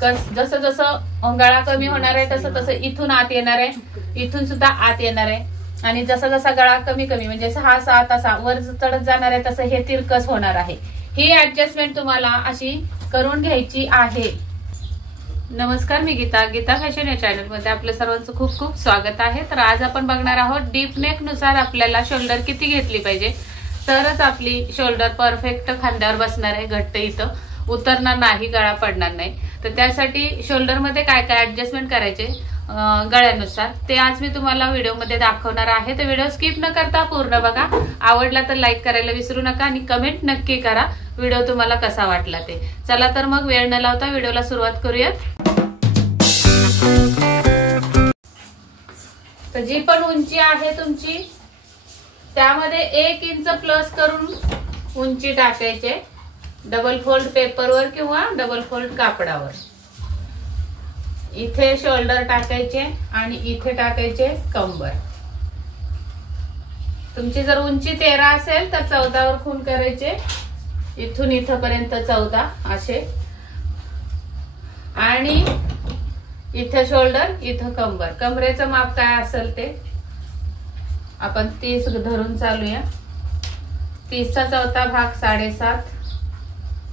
जसं जसं गळा कमी होणार आहे तसं तसं इथून आत येणार आहे, इथून सुद्धा आत येणार आहे. आणि जसा जसा गळा कमी कमी म्हणजे 6-7 असा वर चढत जाणार आहे तसं हे तिरकस होणार आहे. ही ऍडजस्टमेंट तुम्हाला अशी करून घ्यायची आहे. नमस्कार, मी गीता फॅशन या चॅनल मध्ये आपल्या सर्वांचं खूप खूप स्वागत आहे. तर आज आपण बघणार आहोत डीप नेक नुसार आपल्याला शोल्डर किती घेतली पाहिजे तरच आपली शोल्डर परफेक्ट खांद्यावर बसणार आहे, घट्ट इथं उतरणार नाही, गळा पडणार नाही. तर त्यासाठी शोल्डर मध्ये काय काय ऍडजस्टमेंट करायचे गळ्यानुसार ते आज मी तुम्हाला व्हिडिओ मध्ये दाखवणार आहे. तर व्हिडिओ स्किप न करता पूर्ण बघा. आवडला तर लाईक करायला विसरू नका आणि कमेंट नक्की करा व्हिडिओ तुम्हाला कसा वाटला ते. चला तर मग वेळ न लावता व्हिडिओला सुरुवात करूयात. तर जी पण उंची आहे तुमची त्यामध्ये 1 इंच प्लस करून उंची टाकायचे डबल फोल्ड पेपरवर किंवा डबल फोल्ड कापडावर. इथे शोल्डर टाकायचे आणि इथे टाकायचे कंबर. तुमची जर उंची 13 असेल तर 14 वर खून करायचे, इथून इथपर्यंत 14 असे. आणि इथे शोल्डर, इथं कंबर. कमरेचं माप काय असेल ते आपण 30 धरून चालूया. 30चा चौथा भाग 7.5,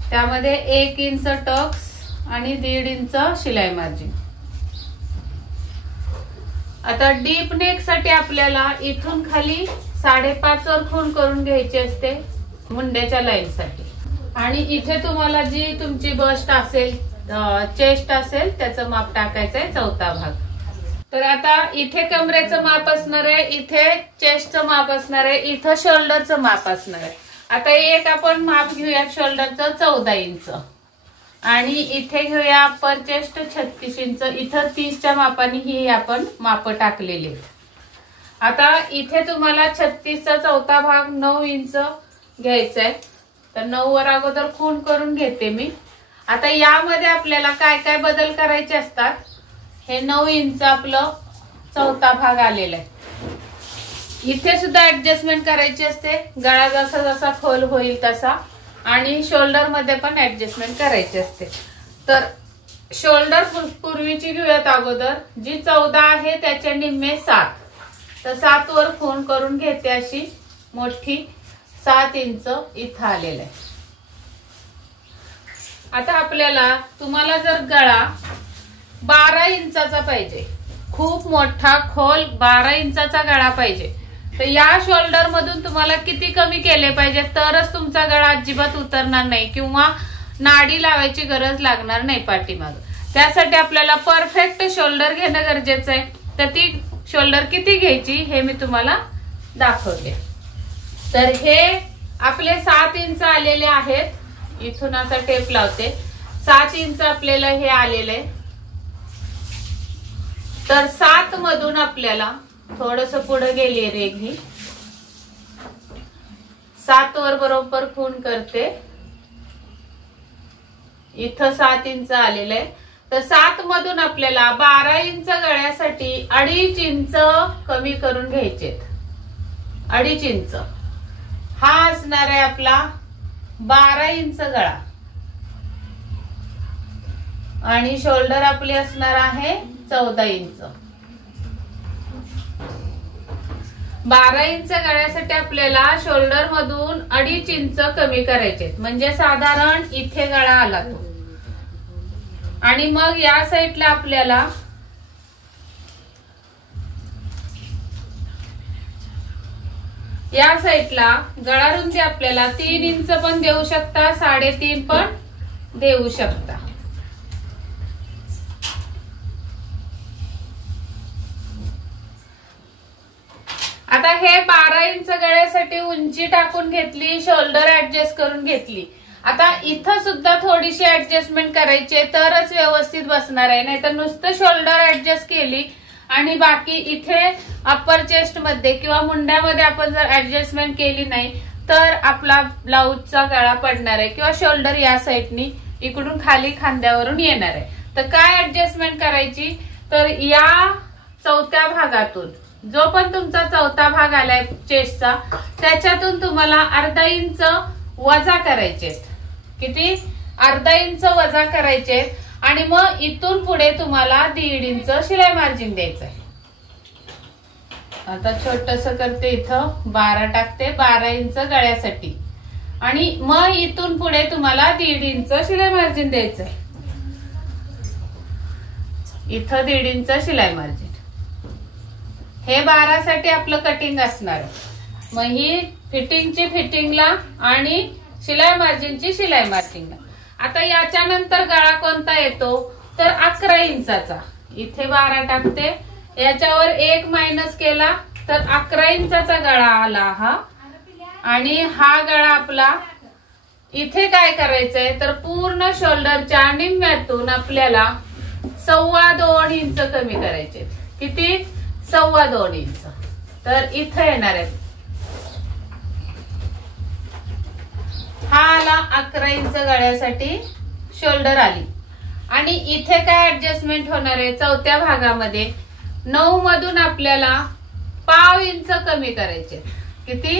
त्यामध्ये 1 इंच टक्स आणि 1.5 इंच शिलाई मार्जिन. आता डीप नेक साठी आपल्याला इथून खाली 5.5 वर खून करून घ्यायची असते मुंड्याच्या लाईन साठी. आणि इथे तुम्हाला जी तुमची बस्ट असेल, चेस्ट असेल, त्याचं माप टाकायचंय चौथा भाग. तर आता इथे कमरेचं माप असणार आहे, इथे चेस्टचं माप असणार आहे, इथं शोल्डरचं माप असणार आहे. आता एक आपण माप घेऊया शोल्डरचं 14 इंच आणि इथे घेऊया अप्पर चेस्ट 36 इंच. इथं 30च्या मापाने ही आपण माप टाकलेली आहेत. आता इथे तुम्हाला 36चा चौथा भाग 9 इंच घ्यायचा आहे. तर 9 वर अगोदर खून करून घेते मी. आता यामध्ये आपल्याला काय काय बदल करायचे असतात. हे 9 इंच आपलं चौथा भाग आलेला आहे. इथे सुद्धा ऍडजस्टमेंट करायची असते, गळा जसा जसा खोल होईल तसा. आणि शोल्डर मध्ये पण ऍडजस्टमेंट करायची असते. तर शोल्डर पूर्वीची घेऊयात अगोदर. जी 14 आहे त्याच्या निम्मे 7, तर 7 वर खून करून घेते अशी मोठी. 7 इंच इथं आलेलं आहे. आता आपल्याला तुम्हाला जर गळा 12 इंचाचा पाहिजे, खूप मोठा खोल 12 इंचाचा गळा पाहिजे, तर या शोल्डर मधून तुम्हाला किती कमी केले पाहिजे तरच तुमचा गळा अजिबात उतरणार नाही किंवा नाडी लावायची गरज लागणार नाही पाठीमाग. त्यासाठी आपल्याला परफेक्ट शोल्डर घेणं गरजेचं आहे. तर ती शोल्डर किती घ्यायची हे मी तुम्हाला दाखवते. तर हे आपले 7 इंच आलेले आहेत. इथून असा टेप लावते. 7 इंच आपल्याला हे आलेले. तर 7 मधून आपल्याला थोडस पुढे गेली रेघ ही 7 वर बरोबर खून करते. इथं 7 इंच आलेलं आहे. तर 7 मधून आपल्याला 12 इंच गळ्यासाठी 2.5 इंच कमी करून घ्यायचे. 2.5 इंच हा असणार आहे आपला 12 इंच गळा. आणि शोल्डर आपली असणार आहे 14 इंच. 12 इंच गळ्यासाठी आपल्याला शोल्डर मधून 2.5 इंच कमी करायचे, म्हणजे साधारण इथे गळा आला तो. आणि मग या साईडला आपल्याला गळा रुंदी आपल्याला 3 इंच पण देऊ शकता, 3.5 पण देऊ शकता. आता हे 12 इंच गळ्यासाठी उंची टाकून घेतली, शोल्डर ऍडजस्ट करून घेतली. आता इथं सुद्धा थोडीशी ऍडजस्टमेंट करायची तरच व्यवस्थित बसणार आहे. नाहीतर नुसतं शोल्डर ऍडजस्ट केली आणि बाकी इथे अप्पर चेस्ट मध्ये किंवा मुंड्यामध्ये आपण जर ऍडजस्टमेंट केली नाही तर आपला ब्लाऊजचा गळा पडणार आहे किंवा शोल्डर या साईडनी इकडून खाली खांद्यावरून येणार आहे. तर काय ऍडजस्टमेंट करायची, तर या चौथ्या भागातून जो पण तुमचा चौथा भाग आलाय चेस्टचा त्याच्यातून तुम्हाला 1/2 इंच वजा करायचे. किती? अर्धा इंच वजा करायचे आणि मग इथून पुढे तुम्हाला 1.5 इंच शिलाई मार्जिन द्यायचं आहे. आता छोटस करते, इथं 12 टाकते, 12 इंच गळ्यासाठी. आणि मग इथून पुढे तुम्हाला 1.5 इंच शिलाई मार्जिन द्यायचं आहे. इथं 1.5 इंच शिलाई मार्जिन. हे 12 साठी आपलं कटिंग असणार आहे. मग ही फिटिंगची फिटिंगला आणि शिलाई मार्जिनची शिलाई मार्जिनला. आता याच्या नंतर गळा कोणता येतो तर 11 इंचाचा. इथे 12 टाकते, याच्यावर 1 मायनस केला तर 11 इंचाचा गळा आला हा. आणि हा गळा आपला इथे काय करायचंय तर पूर्ण शोल्डरच्या निम्म्यातून आपल्याला 2.25 इंच कमी करायचे. किती? 2.25 इंच. तर इथे येणार आहे. हा आला 11 इंच गळ्यासाठी शोल्डर आली. आणि इथे काय ऍडजस्टमेंट होणार आहे चौथ्या भागामध्ये 9 मधून आपल्याला 0.5 इंच कमी करायचे. किती?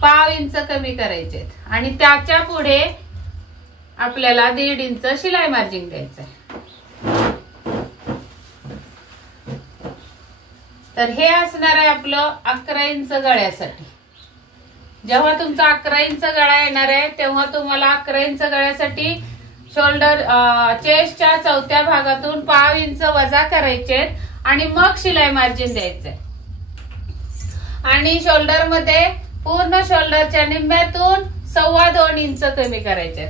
0.5 इंच कमी करायचे. आणि त्याच्या पुढे आपल्याला 1.5 इंच शिलाई मार्जिन द्यायचं आहे. तर हे असणार आहे आपलं 11 इंच गळ्यासाठी. जेव्हा तुमचा 11 इंच गळा येणार आहे तेव्हा तुम्हाला 11 इंच गळ्यासाठी शोल्डर चेस्टच्या चौथ्या भागातून 0.5 इंच वजा करायचे आणि मग शिलाई मार्जिन द्यायचंय. आणि शोल्डर मध्ये पूर्ण शोल्डरच्या निम्म्यातून 2.25 इंच कमी करायचे.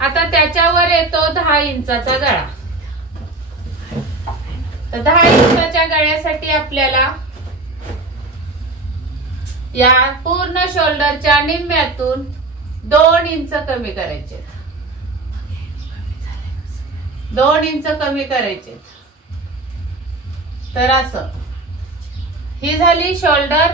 आता त्याच्यावर येतो 10 इंचाचा गळा. तर 10 इंचाच्या गळ्यासाठी आपल्याला या पूर्ण शोल्डरच्या निम्म्यातून 2 इंच कमी करायचे. 2 इंच कमी करायचे. तर असं ही झाली शोल्डर.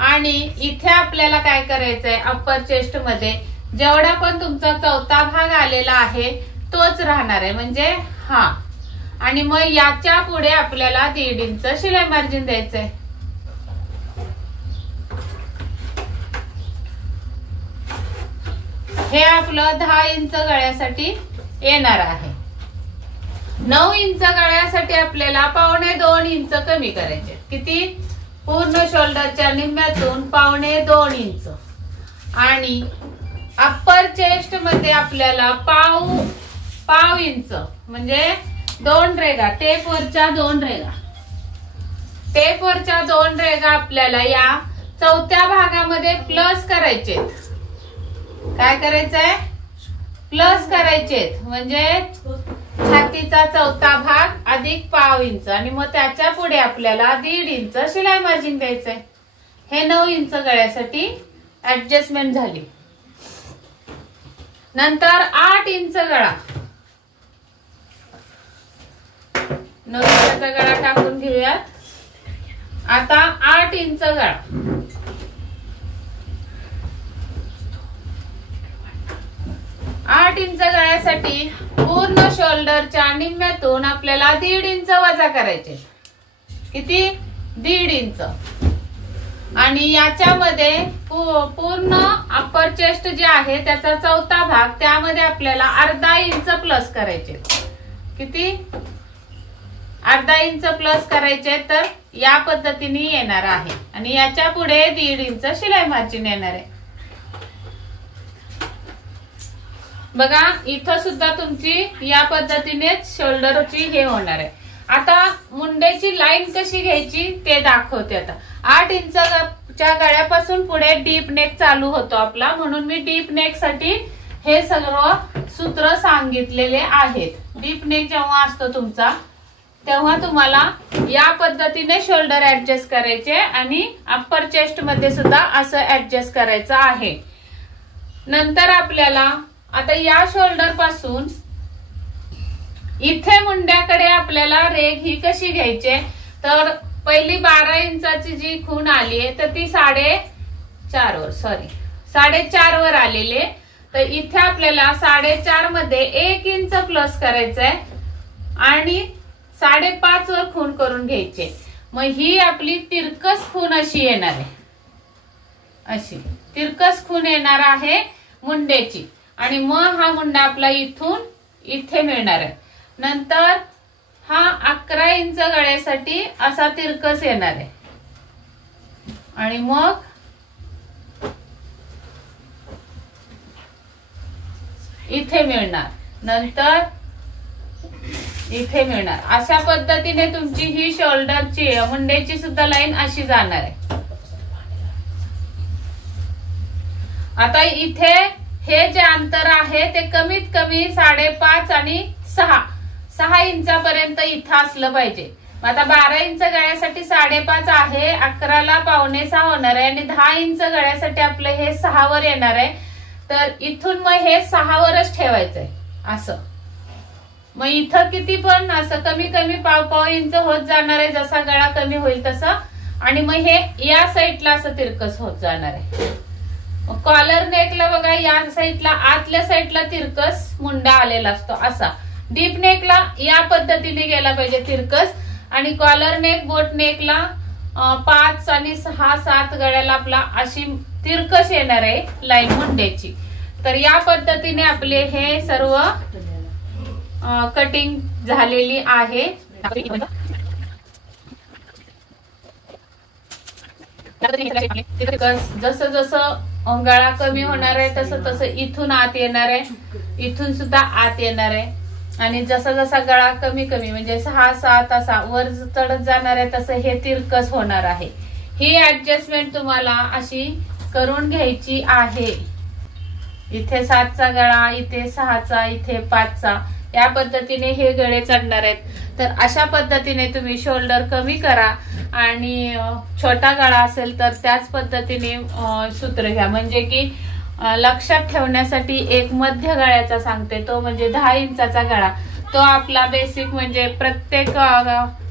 आणि इथे आपल्याला काय करायचंय अप्पर चेस्ट मध्ये जेवढा पण तुमचा चौथा भाग आलेला आहे तोच राहणार आहे, म्हणजे हा. आणि मग याच्या पुढे आपल्याला 1.5 इंच शिलाई मार्जिन द्यायचंय. हे आपलं 10 इंच गळ्यासाठी येणार आहे. 9 इंच गळ्यासाठी आपल्याला 1.25 इंच कमी करायचे. किती? पूर्ण शोल्डरच्या निम्म्यातून 1.25 इंच. आणि अप्पर चेस्ट मध्ये आपल्याला 0.5 इंच म्हणजे 2 रेगा, टेपवरच्या 2 रेगा. टेपवरच्या 2 रेगा आपल्याला या चौथ्या भागामध्ये प्लस करायचे. काय करायचंय? प्लस करायचे. म्हणजे छातीचा चौथा भाग अधिक 0.5 इंच. आणि मग त्याच्या पुढे आपल्याला 1.5 इंच शिलाई मार्जिन द्यायचंय. हे 9 इंच गळ्यासाठी ऍडजस्टमेंट झाली. नंतर 8 इंच गळा. 9 इंचाचा गळा टाकून घेऊयात. आता 8 इंच गळा. 8 इंच गळ्यासाठी पूर्ण शोल्डरच्या निम्म्यातून आपल्याला 1.5 इंच वजा करायचे. किती? 1.5 इंच. आणि याच्यामध्ये पूर्ण अप्पर चेस्ट जे आहे त्याचा चौथा भाग त्यामध्ये आपल्याला अर्धा इंच प्लस करायचे. किती? अर्धा इंच प्लस करायचे. तर या पद्धतीने येणार आहे. आणि याच्या पुढे 1.5 इंच शिलाई मार्जिन येणार आहे. बघा इथं सुद्धा तुमची या पद्धतीनेच शोल्डरची हे होणार आहे. आता मुंड्याची लाईन कशी घ्यायची ते दाखवते. आता 8 इंचच्या गळ्यापासून पुढे डीप नेक चालू होतो आपला, म्हणून मी डीप नेक साठी हे सर्व सूत्र सांगितलेले आहेत. डीप नेक जेव्हा असतो तुमचा तेव्हा तुम्हाला या पद्धतीने शोल्डर ऍडजस्ट करायचे आणि अप्पर चेस्ट मध्ये सुद्धा असं ऍडजस्ट करायचं आहे. नंतर आपल्याला आता या शोल्डर पासून इथे मुंड्याकडे आपल्याला रेघ ही कशी घ्यायची तर पहिली 12 इंचाची जी खूण आली आहे तर ती 4.5 वर आलेली. तर इथे आपल्याला 4.5 मध्ये 1 इंच प्लस करायचंय आणि 5.5 वर खूण करून घ्यायचे. मग ही आपली तिरकस खूण अशी येणार आहे. अशी तिरकस खूण येणार आहे मुंड्याची. आणि मग हा मुंडा आपला इथून इथे मिळणार आहे. नंतर हा 11 इंच गळ्यासाठी असा तिरकस येणार आहे आणि मग इथे मिळणार, नंतर इथे मिळणार. अशा पद्धतीने तुमची ही शोल्डरची मुंडेची सुद्धा लाईन अशी जाणार आहे. आता इथे हे जे अंतर आहे ते कमीत कमी 5.5 आणि 6 इंचापर्यंत इथं असलं पाहिजे. आता 12 इंच गळ्यासाठी 5.5 आहे, 11ला 5.25 होणार आहे आणि 10 इंच गळ्यासाठी आपलं हे 6 वर येणार आहे. तर इथून मग हे 6 वरच ठेवायचंय असं. मग इथं किती पण असं कमी कमी 5 इंच होत जाणार आहे, जसा गळा कमी होईल तसा. आणि मग हे या साईडला असं तिरकस होत जाणार आहे. कॉलर नेकला बघा या साईडला आतल्या साईडला तिरकस मुंडा आलेला असतो असा. डीप नेकला या पद्धतीने गेला पाहिजे तिरकस. आणि कॉलर नेक बोट नेकला 5 आणि 6 7 गळ्याला आपला अशी तिरकस येणार आहे लाईन मुंड्याची. तर या पद्धतीने आपले हे सर्व कटिंग झालेली आहे. जसं जसं गळा कमी होणार आहे तसं तसं इथून आत येणार आहे, इथून सुद्धा आत येणार आहे. आणि जसा जसा गळा कमी कमी म्हणजे 6 7 असा वर चढत जाणार आहे तसं हे तिरकस होणार आहे. ही ऍडजस्टमेंट तुम्हाला अशी करून घ्यायची आहे. इथे 7चा गळा, इथे 6चा, इथे 5चा, या पद्धतीने हे गळे चढणार आहेत. तर अशा पद्धतीने तुम्ही शोल्डर कमी करा. आणि छोटा गळा असेल तर त्याच पद्धतीने सूत्र घ्या. म्हणजे की लक्षात ठेवण्यासाठी एक मध्य गळ्याचा सांगते, तो म्हणजे 10 इंचाचा गळा. तो आपला बेसिक म्हणजे प्रत्येक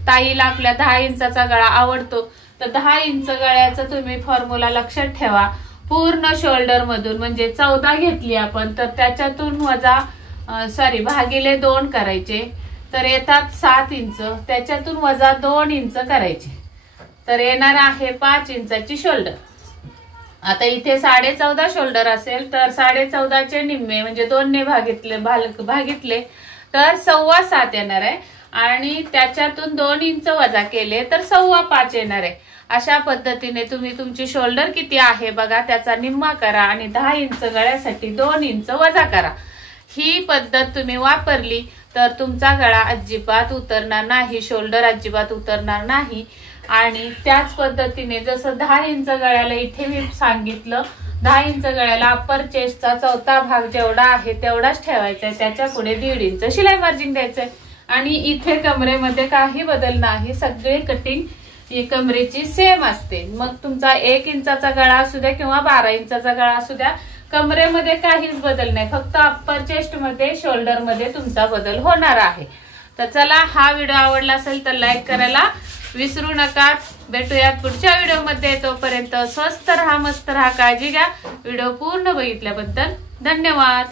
ताईला आपल्या 10 इंचाचा गळा आवडतो. तर 10 इंच गळ्याचा तुम्ही फॉर्म्युला लक्षात ठेवा. पूर्ण शोल्डर मधून म्हणजे 14 घेतली आपण तर त्याच्यातून वजा भागिले 2 करायचे तर येतात 7 इंच. त्याच्यातून वजा 2 इंच करायचे तर येणार आहे 5 इंचाची शोल्डर. आता इथे 14.5 शोल्डर असेल तर 14.5चे निम्मे म्हणजे 2 ने भागितले तर 7.25 येणार आहे. आणि त्याच्यातून 2 इंच वजा केले तर 5.25 येणार आहे. अशा पद्धतीने तुम्ही तुमची शोल्डर किती आहे बघा त्याचा निम्मा करा आणि 10 इंच गळ्यासाठी 2 इंच वजा करा. ही पद्धत तुम्ही वापरली तर तुमचा गळा अजिबात उतरणार नाही, शोल्डर अजिबात उतरणार नाही. आणि त्याच पद्धतीने जसं 10 इंच गळ्याला इथे मी सांगितलं 10 इंच गळ्याला अप्पर चेस्टचा 4था भाग जेवढा आहे तेवढाच ठेवायचा आहे. त्याच्या पुढे 1.5 इंच शिलाई मार्जिन द्यायचंय. आणि इथे कमरेमध्ये काही बदल नाही, सगळे कटिंग कमरेची सेम असते. मग तुमचा 1 इंचाचा गळा असू द्या किंवा 12 इंचाचा गळा असू द्या, कमरेमध्ये काहीच बदल नाही, फक्त अप्पर चेस्ट मध्ये शोल्डर मध्ये तुमचा बदल होणार आहे. तर चला, हा व्हिडिओ आवडला असेल तर लाईक करायला विसरू नका. भेटूयात पुढच्या व्हिडिओमध्ये. तोपर्यंत स्वस्त राहा, मस्त राहा, काळजी घ्या. व्हिडिओ पूर्ण बघितल्याबद्दल धन्यवाद.